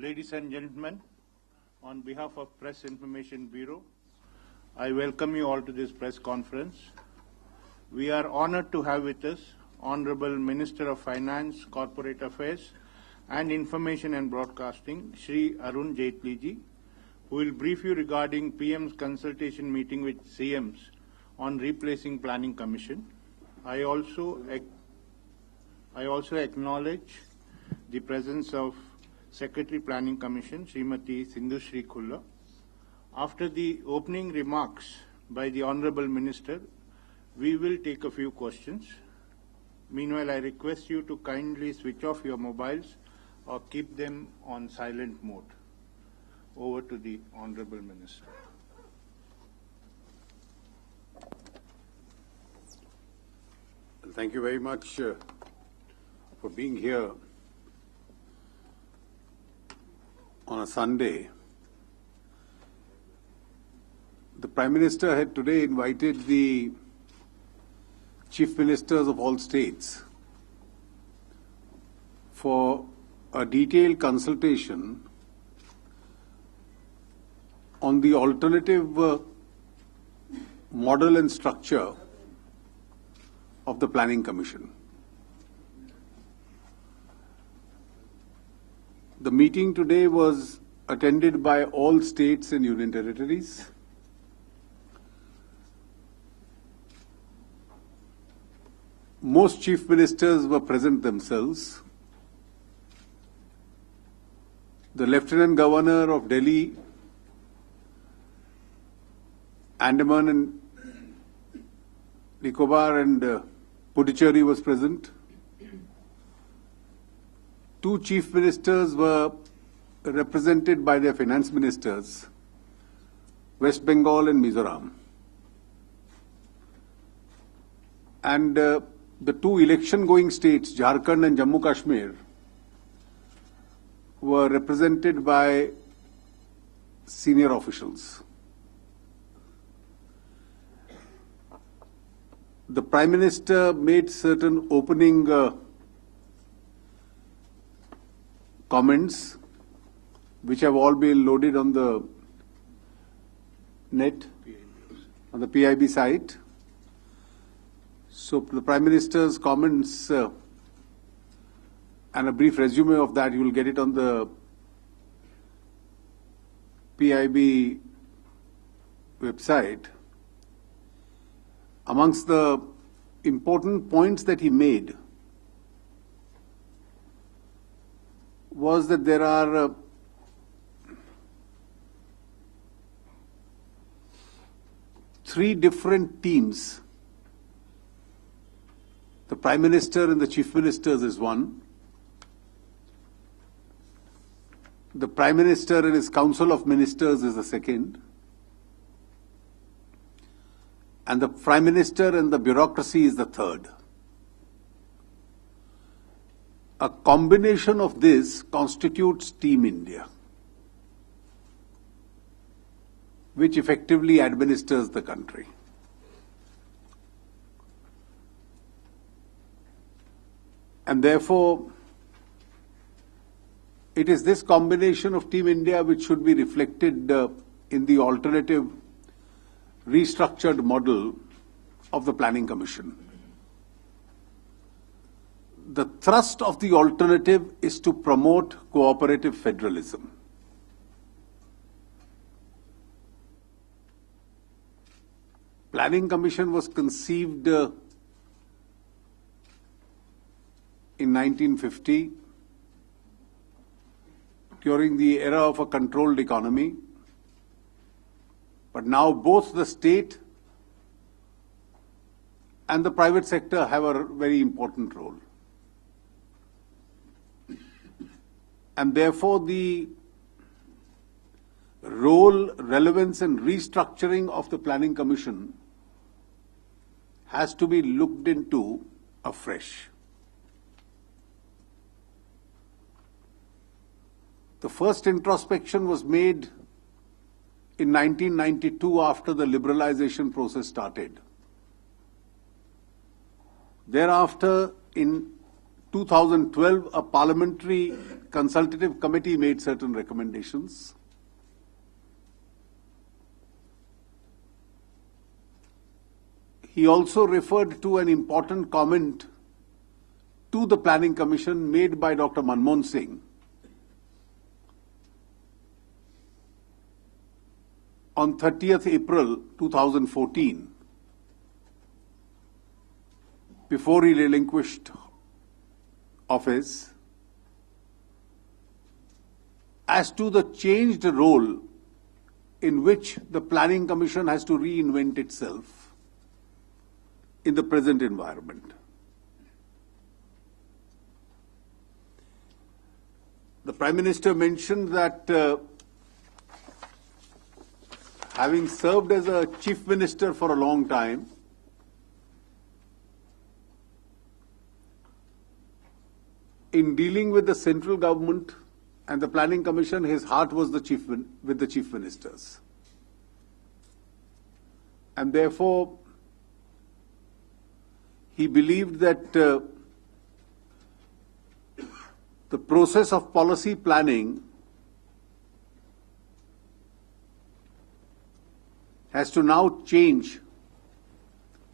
Ladies and gentlemen, on behalf of Press Information Bureau, I welcome you all to this press conference. We are honored to have with us Honorable Minister of Finance, Corporate Affairs and Information and Broadcasting, Shri Arun Jaitley ji, who will brief you regarding PM's consultation meeting with CMs on replacing Planning Commission. I also acknowledge the presence of Secretary Planning Commission, Srimati Sindhu Shri Khulla. After the opening remarks by the Honorable Minister, we will take a few questions. Meanwhile, I request you to kindly switch off your mobiles or keep them on silent mode. Over to the Honorable Minister. Thank you very much for being here on a Sunday. The Prime Minister had today invited the Chief Ministers of all states for a detailed consultation on the alternative model and structure of the Planning Commission. The meeting today was attended by all states and union territories. Most chief ministers were present themselves. The Lieutenant Governor of Delhi, Andaman and Nicobar and Puducherry was present. Two chief ministers were represented by their finance ministers, West Bengal and Mizoram. And the two election-going states, Jharkhand and Jammu Kashmir, were represented by senior officials. The Prime Minister made certain opening comments, which have all been loaded on the net, on the PIB site. So the Prime Minister's comments and a brief resume of that, you will get it on the PIB website. Amongst the important points that he made was that there are three different teams. The Prime Minister and the Chief Ministers is one. The Prime Minister and his Council of Ministers is the second. And the Prime Minister and the bureaucracy is the third. A combination of this constitutes Team India, which effectively administers the country. And therefore, it is this combination of Team India which should be reflected in the alternative restructured model of the Planning Commission. The thrust of the alternative is to promote cooperative federalism. Planning Commission was conceived in 1950 during the era of a controlled economy. But now both the state and the private sector have a very important role. And therefore, the role, relevance and restructuring of the Planning Commission has to be looked into afresh. The first introspection was made in 1992 after the liberalization process started. Thereafter, in 2012, a parliamentary consultative committee made certain recommendations. He also referred to an important comment to the Planning Commission made by Dr. Manmohan Singh on 30th April 2014, before he relinquished office, as to the changed role in which the Planning Commission has to reinvent itself in the present environment. The Prime Minister mentioned that having served as a Chief Minister for a long time, in dealing with the central government and the Planning Commission, his heart was with the Chief Ministers. And therefore, he believed that the process of policy planning has to now change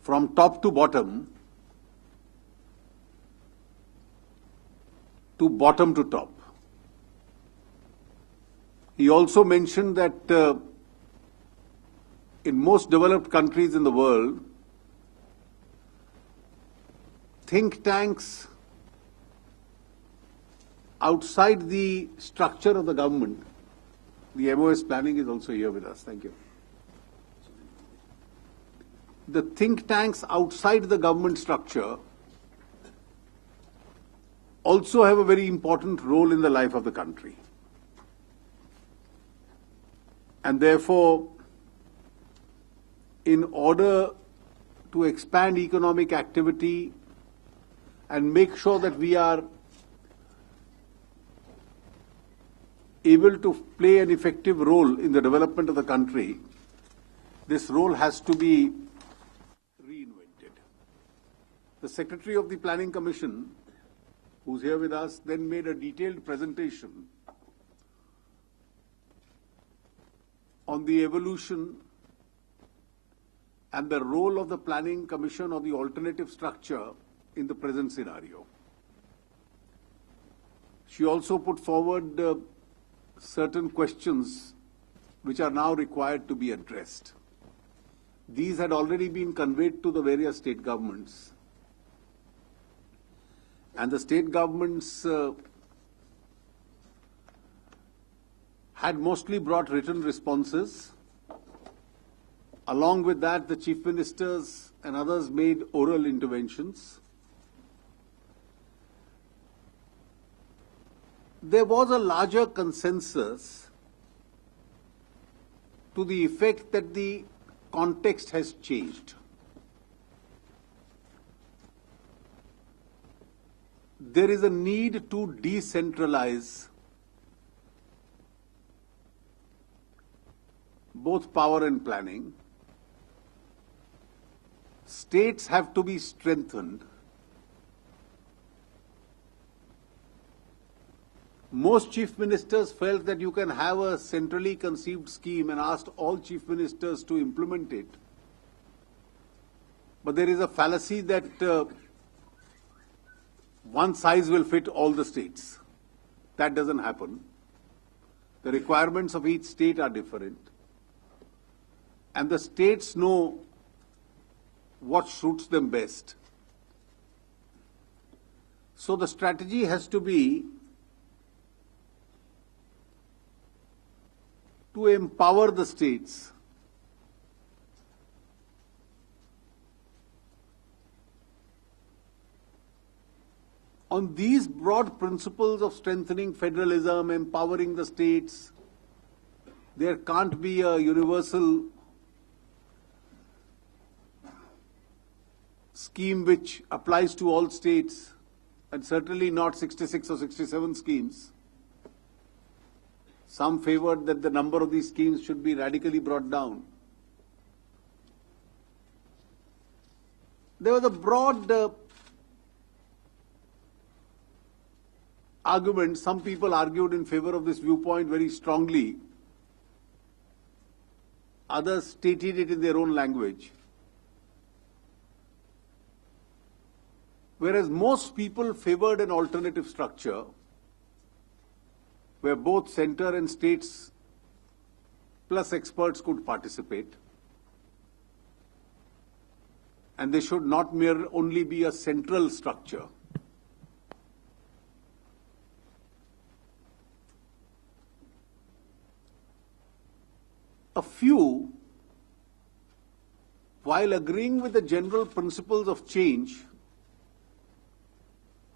from top to bottom to bottom to top. He also mentioned that in most developed countries in the world, think tanks outside the structure of the government, the MOS planning is also here with us. Thank you. The think tanks outside the government structure also have a very important role in the life of the country. And therefore, in order to expand economic activity and make sure that we are able to play an effective role in the development of the country, this role has to be reinvented. The Secretary of the Planning Commission, who's here with us, then made a detailed presentation on the evolution and the role of the Planning Commission or the alternative structure in the present scenario. She also put forward certain questions which are now required to be addressed. These had already been conveyed to the various state governments. And the state governments had mostly brought written responses. Along with that, the chief ministers and others made oral interventions. There was a larger consensus to the effect that the context has changed. There is a need to decentralize both power and planning. States have to be strengthened. Most chief ministers felt that you can have a centrally conceived scheme and asked all chief ministers to implement it. But there is a fallacy that one size will fit all the states. That doesn't happen. The requirements of each state are different. And the states know what suits them best. So the strategy has to be to empower the states on these broad principles of strengthening federalism, empowering the states. There can't be a universal scheme which applies to all states, and certainly not 66 or 67 schemes. Some favored that the number of these schemes should be radically brought down. There was a broad argument, some people argued in favor of this viewpoint very strongly. Others stated it in their own language. Whereas most people favored an alternative structure where both center and states plus experts could participate. And they should not only be a central structure. A few, while agreeing with the general principles of change,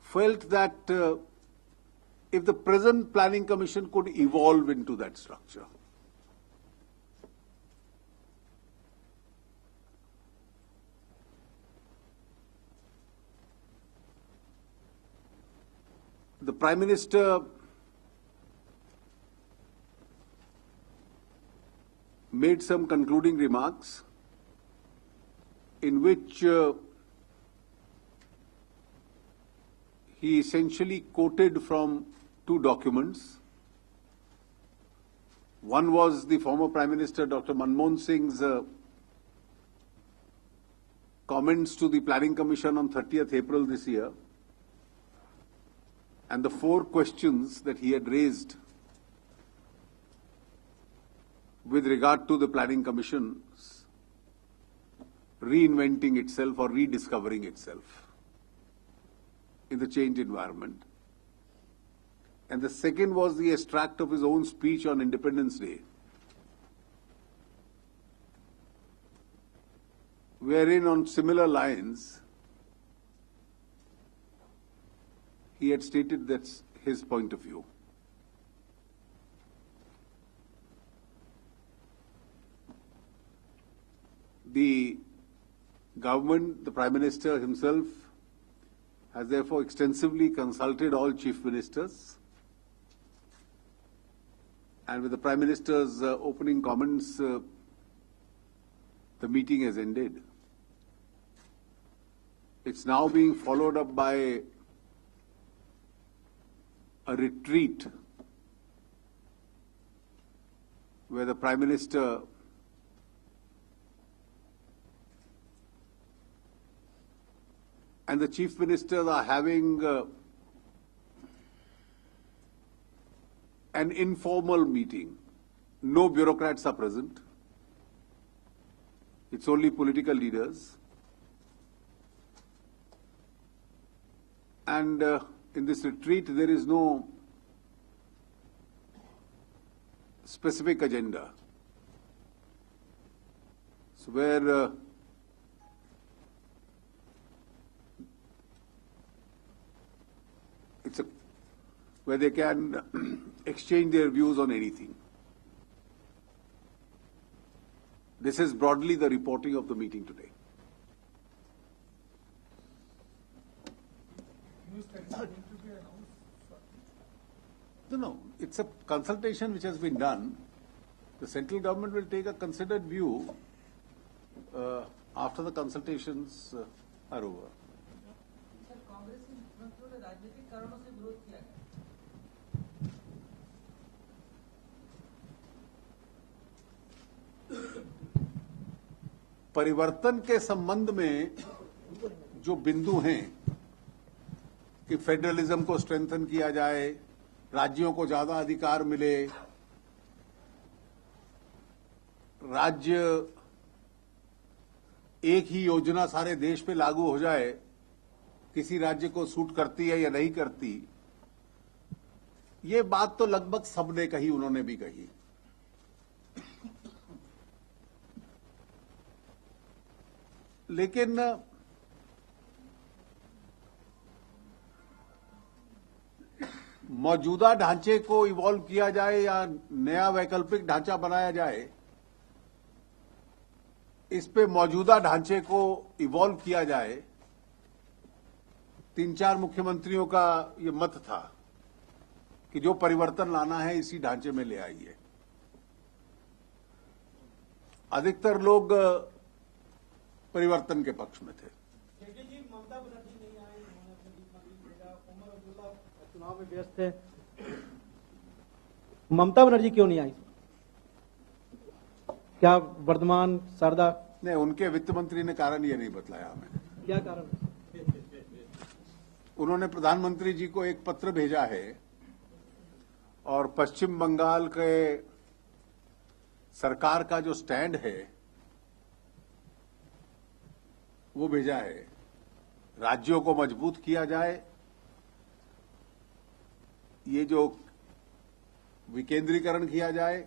felt that if the present Planning Commission could evolve into that structure. The Prime Minister made some concluding remarks in which he essentially quoted from two documents. One was the former Prime Minister Dr. Manmohan Singh's comments to the Planning Commission on 30th April this year, and the 4 questions that he had raised with regard to the Planning Commission reinventing itself or rediscovering itself in the changed environment. And the second was the extract of his own speech on Independence Day, wherein on similar lines he had stated that's his point of view. The government, the Prime Minister himself, has therefore extensively consulted all chief ministers. And with the Prime Minister's opening comments, the meeting has ended. It's now being followed up by a retreat where the Prime Minister and the Chief Ministers are having an informal meeting. No bureaucrats are present. It's only political leaders. And in this retreat, there is no specific agenda. So where where they can exchange their views on anything. This is broadly the reporting of the meeting today. No, it's a consultation which has been done. The central government will take a considered view after the consultations are over. परिवर्तन के संबंध में जो बिंदु हैं कि federalism को strengthen किया जाए, राज्यों को ज्यादा अधिकार मिले, राज्य एक ही योजना सारे देश पे लागू हो जाए, किसी राज्य को सूट करती है या नहीं करती, ये बात तो लगभग सबने कही, उन्होंने भी कही। लेकिन मौजूदा ढांचे को इवॉल्व किया जाए या नया वैकल्पिक ढांचा बनाया जाए, इस पे मौजूदा ढांचे को इवॉल्व किया जाए, 3-4 मुख्यमंत्रियों का ये मत था कि जो परिवर्तन लाना है इसी ढांचे में ले आइए। अधिकतर लोग परिवर्तन के पक्ष में थे। चुनाव में व्यस्त है, ममता बनर्जी क्यों नहीं आई? क्या वर्धमान शारदा? नहीं, उनके वित्त मंत्री ने कारण ये नहीं बतलाया हमें। क्या कारण? उन्होंने प्रधानमंत्री जी को एक पत्र भेजा है और पश्चिम बंगाल के सरकार का जो स्टैंड है वो भेजा है। राज्यों को मजबूत किया जाए, ये जो विकेंद्रीकरण किया जाए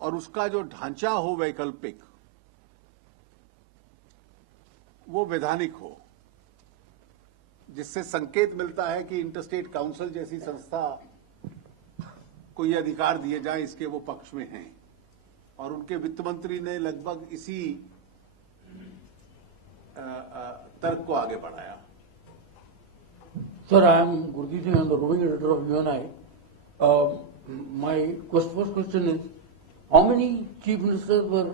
और उसका जो ढांचा हो वैकल्पिक, वो वैधानिक हो, जिससे संकेत मिलता है कि इंटरस्टेट काउंसिल जैसी संस्था को ये अधिकार दिए जाए, इसके वो पक्ष में हैं। और उनके वित्त मंत्री ने लगभग इसी तर्क को आगे बढ़ाया। Sir, I am Gurdeep Singh. I am the roving editor of UNI. My first question is, how many chief ministers were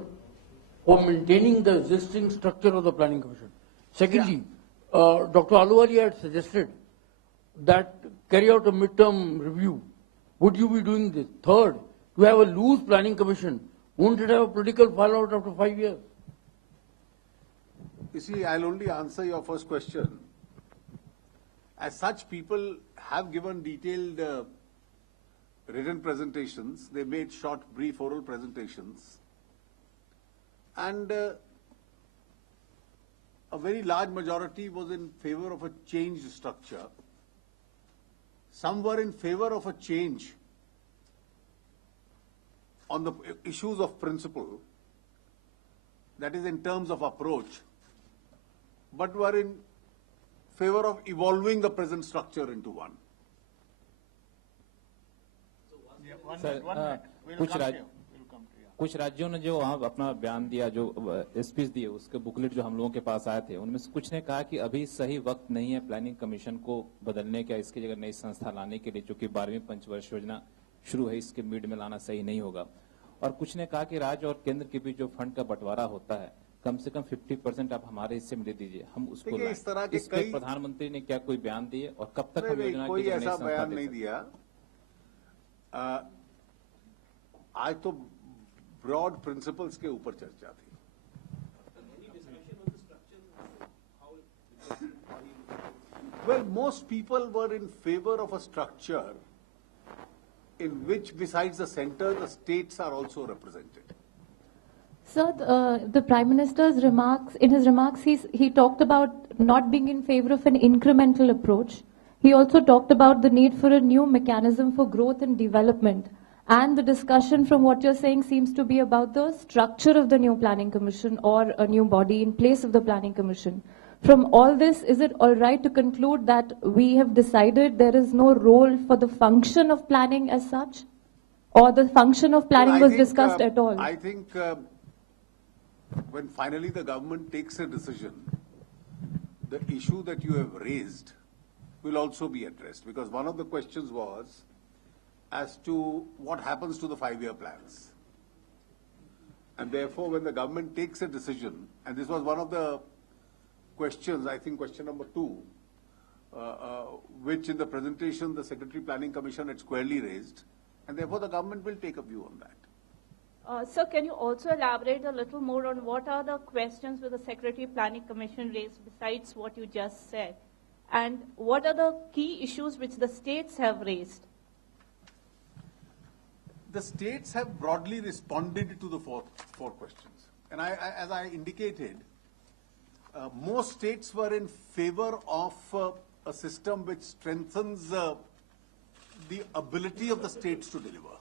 for maintaining the existing structure of the planning commission? Secondly, Dr. Aluwali had suggested that carry out a midterm review. Would you be doing this? Third, to have a loose planning commission, won't it have a political fallout after 5 years? You see, I'll only answer your first question. As such, people have given detailed written presentations. They made short, brief oral presentations. And a very large majority was in favor of a changed structure. Some were in favor of a change on the issues of principle, that is in terms of approach, but were in favor of evolving the present structure into one. कुछ राज्यों ने जो वहाँ अपना बयान दिया, जो speech दिए, उसके बुकलेट जो हम लोगों के पास आए थे, उनमें से कुछ ने कहा कि अभी सही वक्त नहीं है प्लानिंग कमीशन को बदलने का, इसकी जगह नई संस्था लाने के लिए, चूंकि 12वीं पंचवर्ष योजना शुरू है, इसके मिड में लाना सही नहीं होगा। और कुछ ने कहा कि राज्य और केंद्र के बीच जो फंड का बंटवारा होता है, कम से कम 50% आप हमारे हिस्से में दे दीजिए, हम उसको लाएं। इस तरह के इस पर प्रधानमंत्री ने क्या कोई बयान दिए और कब तक हम योजना कोई ऐसा बयान नहीं दिया। आज तो ब्रॉड प्रिंसिपल्स के ऊपर चर्चा थी। Well, most people were in favor of a structure in which, besides the center, the states are also represented. Sir, the Prime Minister's remarks, in his remarks, he talked about not being in favor of an incremental approach. He also talked about the need for a new mechanism for growth and development. And the discussion, from what you're saying, seems to be about the structure of the new planning commission or a new body in place of the planning commission. From all this, is it all right to conclude that we have decided there is no role for the function of planning as such? Or the function of planning was discussed at all? I think when finally the government takes a decision, the issue that you have raised will also be addressed, because one of the questions was as to what happens to the 5-year plans. And therefore, when the government takes a decision, and this was one of the questions, I think question number 2, which in the presentation the Secretary Planning Commission had squarely raised, and therefore the government will take a view on that. Sir, can you also elaborate a little more on what are the questions which the Secretary Planning Commission raised besides what you just said? And what are the key issues which the states have raised? The states have broadly responded to the four questions. And as I indicated, most states were in favor of a system which strengthens the ability of the states to deliver.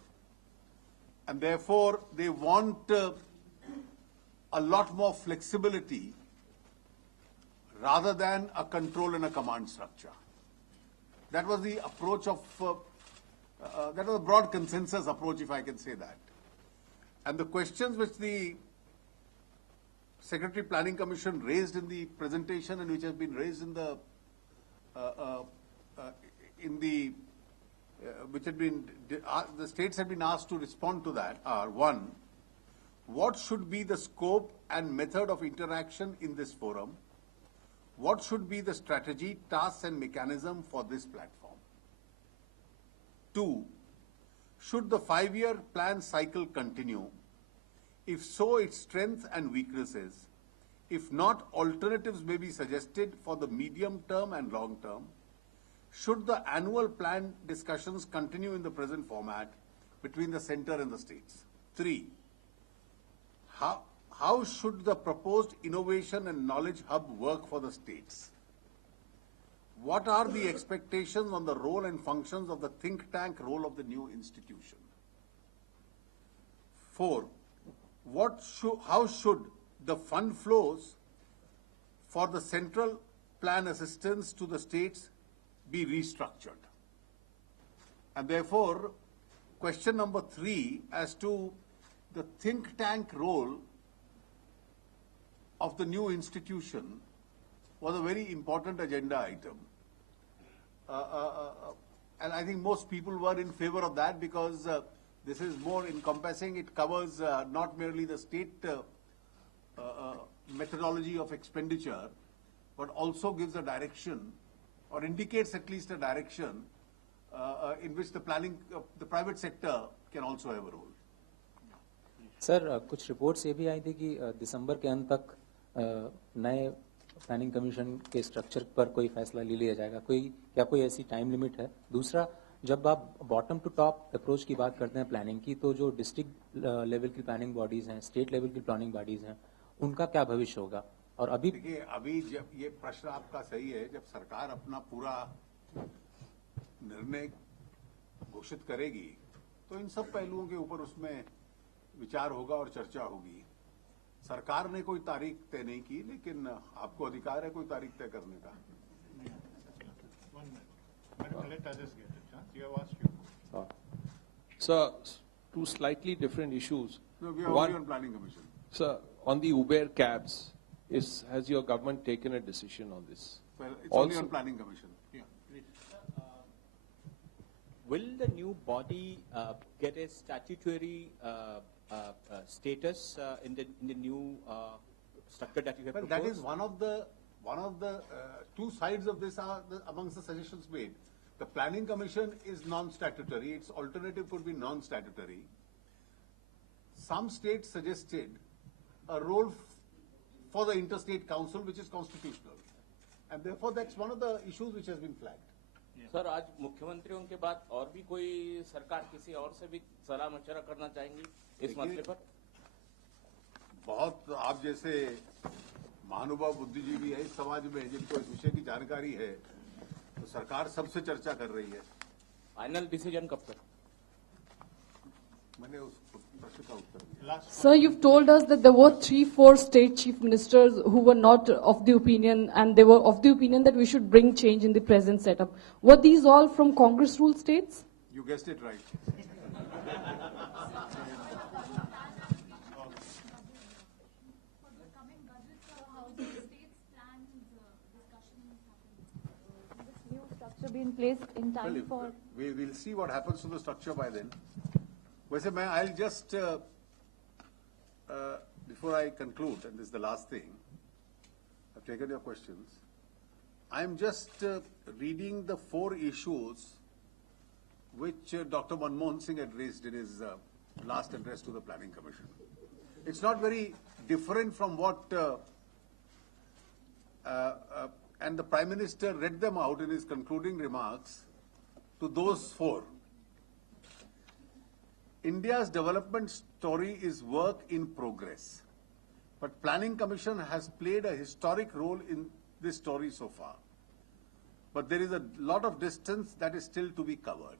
And therefore, they want a lot more flexibility rather than a control and a command structure. That was the approach of, that was a broad consensus approach, if I can say that. And the questions which the Secretary Planning Commission raised in the presentation and which have been raised in the, which had been, the states have been asked to respond to that are: 1, what should be the scope and method of interaction in this forum? what should be the strategy, tasks and mechanism for this platform? 2, should the 5-year plan cycle continue? If so, its strengths and weaknesses. If not, alternatives may be suggested for the medium term and long term. Should the annual plan discussions continue in the present format between the center and the states? 3, how should the proposed innovation and knowledge hub work for the states? What are the expectations on the role and functions of the think tank role of the new institution? 4, how should the fund flows for the central plan assistance to the states be restructured? And therefore, question number 3 as to the think tank role of the new institution was a very important agenda item. And I think most people were in favor of that because this is more encompassing. It covers not merely the state methodology of expenditure, but also gives a direction or indicates at least a direction in which the planning, the private sector can also have a role. Sir कुछ reports ये भी आई थी कि दिसंबर के अंत तक नए planning commission के स्ट्रक्चर पर कोई फैसला ले लिया जाएगा, क्या कोई ऐसी टाइम लिमिट है? दूसरा, जब आप बॉटम टू टॉप अप्रोच की बात करते हैं प्लानिंग की, तो जो डिस्ट्रिक्ट लेवल की प्लानिंग बॉडीज हैं, स्टेट लेवल की प्लानिंग बॉडीज हैं, उनका क्या भविष्य होगा? और अभी देखिए, अभी जब ये प्रश्न आपका सही है, जब सरकार अपना पूरा निर्णय घोषित करेगी तो इन सब पहलुओं के ऊपर उसमें विचार होगा और चर्चा होगी। सरकार ने कोई तारीख तय नहीं की, लेकिन आपको अधिकार है कोई तारीख तय करने का। Sir, two slightly different issues. No, we are only on planning commission. Sir, on the Uber cabs, has your government taken a decision on this? Well, it's only on planning commission. Yeah. Will the new body get a statutory status in the new structure that you have Well, proposed? that is one of the two sides of this are amongst the suggestions made. The planning commission is non-statutory. Its alternative could be non-statutory. Some states suggested a role for the interstate council, which is constitutional, and therefore that's one of the issues which has been flagged. Sir, आज मुख्यमंत्रियों के बाद और भी कोई सरकार किसी और से भी सलाह मशवरा करना चाहेंगी इस मसले पर? बहुत आप जैसे महानुभाव बुद्धिजीवी है इस समाज में, जिनको इस विषय की जानकारी है, तो सरकार सबसे चर्चा कर रही है। फाइनल डिसीजन कब तक? मैंने उस प्रश्न का उत्तर दिया। Sir, you've told us that there were 3-4 state chief ministers who were not of the opinion, and they were of the opinion that we should bring change in the present setup. Were these all from Congress ruled states? You guessed it right. Be in place in time Well, for. we will see what happens to the structure by then. वैसे मैं I'll just before I conclude, and this is the last thing, I've taken your questions. I'm just reading the 4 issues which Dr. Manmohan Singh had raised in his last address to the Planning Commission. It's not very different from what and the Prime Minister read them out in his concluding remarks to those 4. India's development story is work in progress, but Planning Commission has played a historic role in this story so far. But there is a lot of distance that is still to be covered.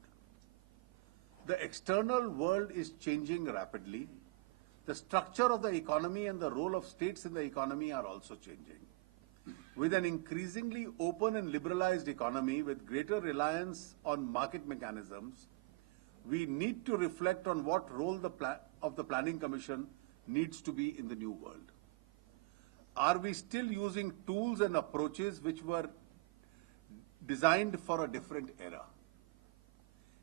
The external world is changing rapidly. The structure of the economy and the role of states in the economy are also changing. With an increasingly open and liberalized economy with greater reliance on market mechanisms, we need to reflect on what role of the Planning Commission needs to be in the new world. Are we still using tools and approaches which were designed for a different era?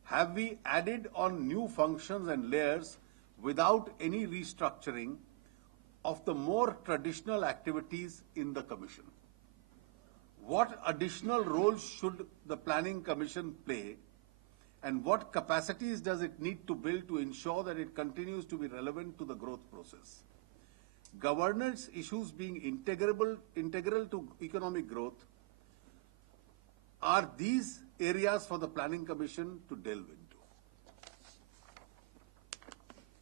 Have we added on new functions and layers without any restructuring of the more traditional activities in the Commission? what additional role should the Planning Commission play, and what capacities does it need to build to ensure that it continues to be relevant to the growth process? Governance issues being integral to economic growth, are these areas for the Planning Commission to delve into?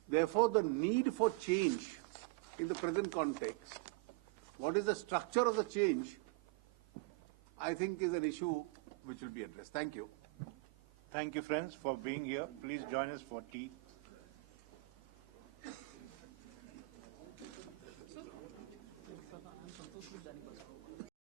Therefore, the need for change in the present context, what is the structure of the change, I think is an issue which will be addressed. Thank you. Thank you, friends, for being here. Please join us for tea.